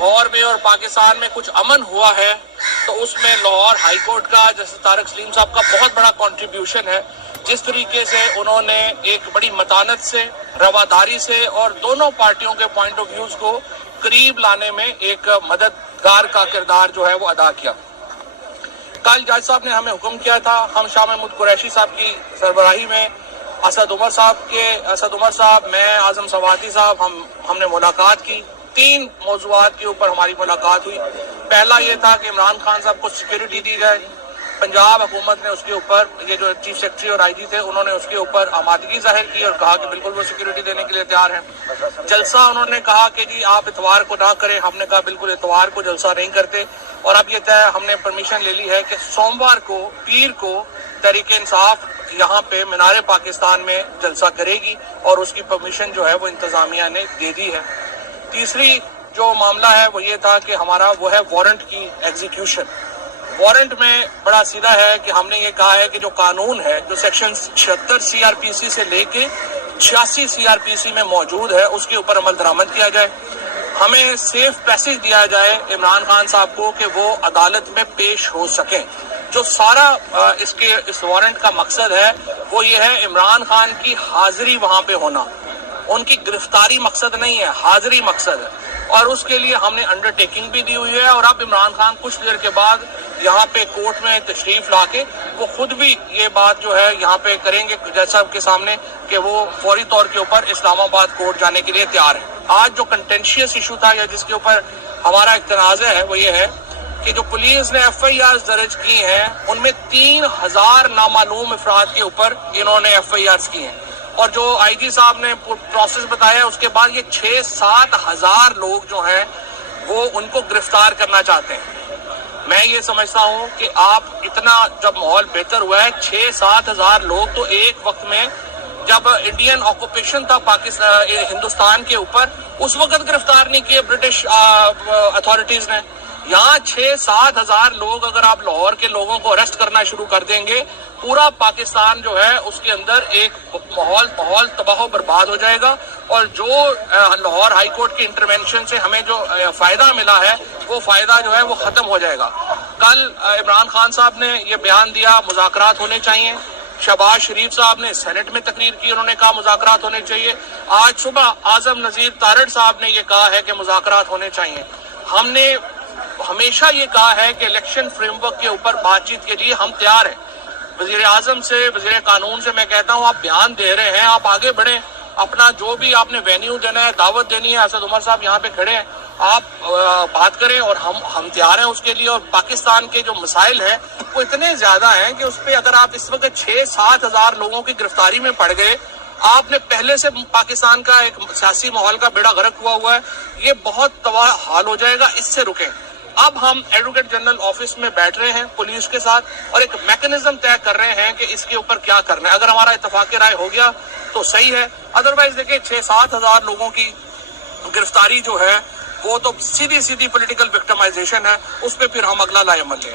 لاہور میں اور پاکستان میں کچھ امن ہوا ہے تو اس میں لاہور ہائی کورٹ کا جیسے طارق سلیم صاحب کا بہت بڑا کنٹریبیوشن ہے. جس طریقے سے انہوں نے ایک بڑی متانت سے رواداری سے اور دونوں پارٹیوں کے پوائنٹ آف ویوز کو قریب لانے میں ایک مددگار کا کردار جو ہے وہ ادا کیا. کل جج صاحب نے ہمیں حکم کیا تھا, ہم شاہ محمود قریشی صاحب کی سربراہی میں اسد عمر صاحب, میں اعظم سواتی صاحب, ہم نے ملاقات کی. 3 موضوعات کے اوپر ہماری ملاقات ہوئی. پہلا یہ تھا کہ عمران خان صاحب کو سیکیورٹی دی جائے. پنجاب حکومت نے اس کے اوپر, یہ جو چیف سیکرٹری اور آئی جی تھے, انہوں نے اس کے اوپر آمادگی ظاہر کی اور کہا کہ بالکل وہ سیکیورٹی دینے کے لیے تیار ہیں. جلسہ انہوں نے کہا کہ جی آپ اتوار کو نہ کریں, ہم نے کہا بالکل اتوار کو جلسہ نہیں کرتے. اور اب یہ طے ہم نے پرمیشن لے لی ہے کہ سوموار کو, پیر کو تحریک انصاف یہاں پہ مینار پاکستان میں جلسہ کرے گی اور اس کی پرمیشن جو ہے وہ انتظامیہ نے دے دی ہے. تیسری جو معاملہ ہے وہ یہ تھا کہ ہمارا وہ ہے وارنٹ کی ایگزیکیوشن. وارنٹ میں بڑا سیدھا ہے کہ ہم نے یہ کہا ہے کہ جو قانون ہے, جو سیکشن 76 سی آر پی سی سے لے کے 86 سی آر پی سی میں موجود ہے, اس کے اوپر عمل درآمد کیا جائے. ہمیں سیف پیسج دیا جائے عمران خان صاحب کو کہ وہ عدالت میں پیش ہو سکیں. جو سارا اس وارنٹ کا مقصد ہے وہ یہ ہے عمران خان کی حاضری وہاں پہ ہونا. ان کی گرفتاری مقصد نہیں ہے, حاضری مقصد ہے. اور اس کے لیے ہم نے انڈر ٹیکنگ بھی دی ہوئی ہے. اور اب عمران خان کچھ دیر کے بعد یہاں پہ کورٹ میں تشریف لا کے وہ خود بھی یہ بات جو ہے یہاں پہ کریں گے جج صاحب کے سامنے کہ وہ فوری طور کے اوپر اسلام آباد کورٹ جانے کے لیے تیار ہے. آج جو کنٹینشیس ایشو تھا یا جس کے اوپر ہمارا ایک تنازع ہے وہ یہ ہے کہ جو پولیس نے ایف آئی آر درج کی ہیں ان میں 3000 نامعلوم افراد کے اوپر انہوں نے ایف آئی آر کی ہیں. اور جو آئی جی صاحب نے پروسیس بتایا اس کے بعد یہ 6-7 ہزار لوگ جو ہیں وہ ان کو گرفتار کرنا چاہتے ہیں. میں یہ سمجھتا ہوں کہ آپ اتنا جب ماحول بہتر ہوا ہے, 6-7 ہزار لوگ تو ایک وقت میں, جب انڈین آکوپیشن تھا پاکستان ہندوستان کے اوپر, اس وقت گرفتار نہیں کیے برٹش اتھارٹیز نے. یہاں 6-7 ہزار لوگ اگر آپ لاہور کے لوگوں کو اریسٹ کرنا شروع کر دیں گے, پورا پاکستان جو ہے اس کے اندر ایک ماحول تباہ و برباد ہو جائے گا. اور جو لاہور ہائی کورٹ کی انٹرونشن سے ہمیں جو فائدہ ملا ہے وہ فائدہ جو ہے وہ ختم ہو جائے گا. کل عمران خان صاحب نے یہ بیان دیا مذاکرات ہونے چاہیے. شہباز شریف صاحب نے سینٹ میں تقریر کی, انہوں نے کہا مذاکرات ہونے چاہیے. آج صبح اعظم نذیر تارڑ صاحب نے یہ کہا ہے کہ مذاکرات ہونے چاہیے. ہم نے ہمیشہ یہ کہا ہے کہ الیکشن فریم ورک کے اوپر بات چیت کے لیے ہم تیار ہیں. وزیر اعظم سے, وزیر قانون سے میں کہتا ہوں آپ بیان دے رہے ہیں, آپ آگے بڑھیں. اپنا جو بھی آپ نے وینیو دینا ہے, دعوت دینی ہے, اسد عمر صاحب یہاں پہ کھڑے ہیں, آپ بات کریں اور ہم تیار ہیں اس کے لیے. اور پاکستان کے جو مسائل ہیں وہ اتنے زیادہ ہیں کہ اس پہ اگر آپ اس وقت 6-7 ہزار لوگوں کی گرفتاری میں پڑ گئے, آپ نے پہلے سے پاکستان کا ایک سیاسی ماحول کا بیڑا غرق ہوا ہے, یہ بہت تباہ حال ہو جائے گا. اس سے رکیں. اب ہم ایڈوکیٹ جنرل آفس میں بیٹھ رہے ہیں پولیس کے ساتھ اور ایک میکنزم طے کر رہے ہیں کہ اس کے اوپر کیا کرنا ہے. اگر ہمارا اتفاق رائے ہو گیا تو صحیح ہے, ادروائز دیکھیں 6-7 ہزار لوگوں کی گرفتاری جو ہے وہ تو سیدھی پولیٹیکل وکٹمائزیشن ہے, اس پہ پھر ہم اگلا لائے عمل لیں.